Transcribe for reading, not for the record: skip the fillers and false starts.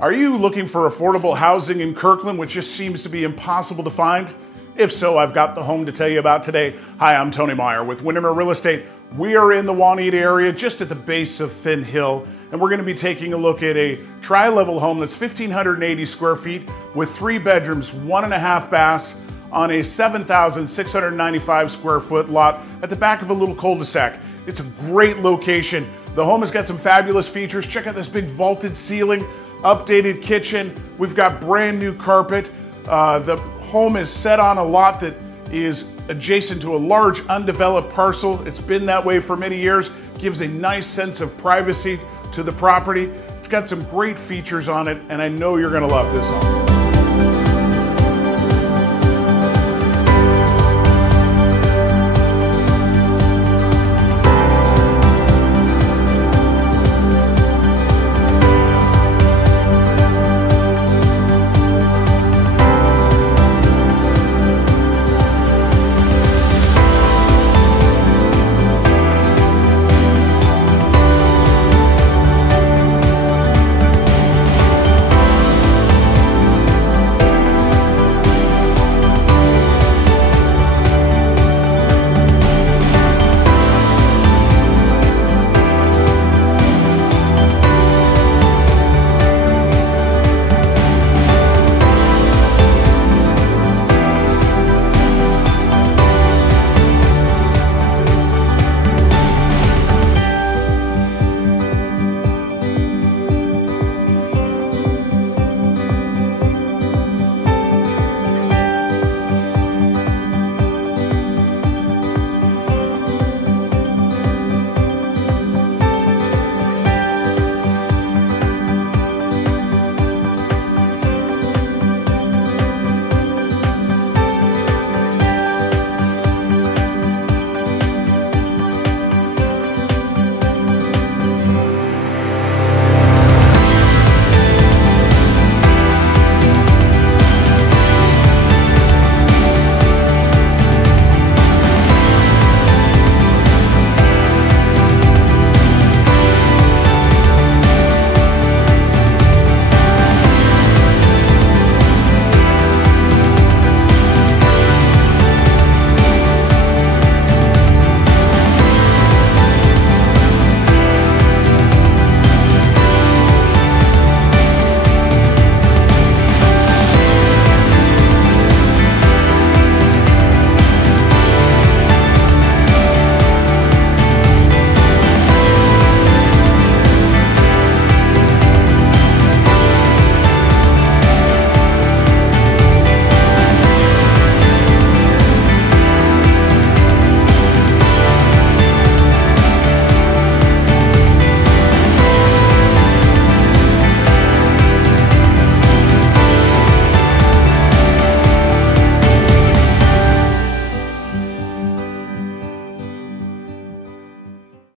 Are you looking for affordable housing in Kirkland, which just seems to be impossible to find? If so, I've got the home to tell you about today. Hi, I'm Tony Meyer with Windermere Real Estate. We are in the Juanita area, just at the base of Finn Hill, and we're going to be taking a look at a tri-level home that's 1,580 square feet with 3 bedrooms, 1.5 baths on a 7,695 square foot lot at the back of a little cul-de-sac. It's a great location. The home has got some fabulous features. Check out this big vaulted ceiling, updated kitchen. We've got brand new carpet. The home is set on a lot that is adjacent to a large undeveloped parcel. It's been that way for many years. Gives a nice sense of privacy to the property. It's got some great features on it, and I know you're gonna love this home.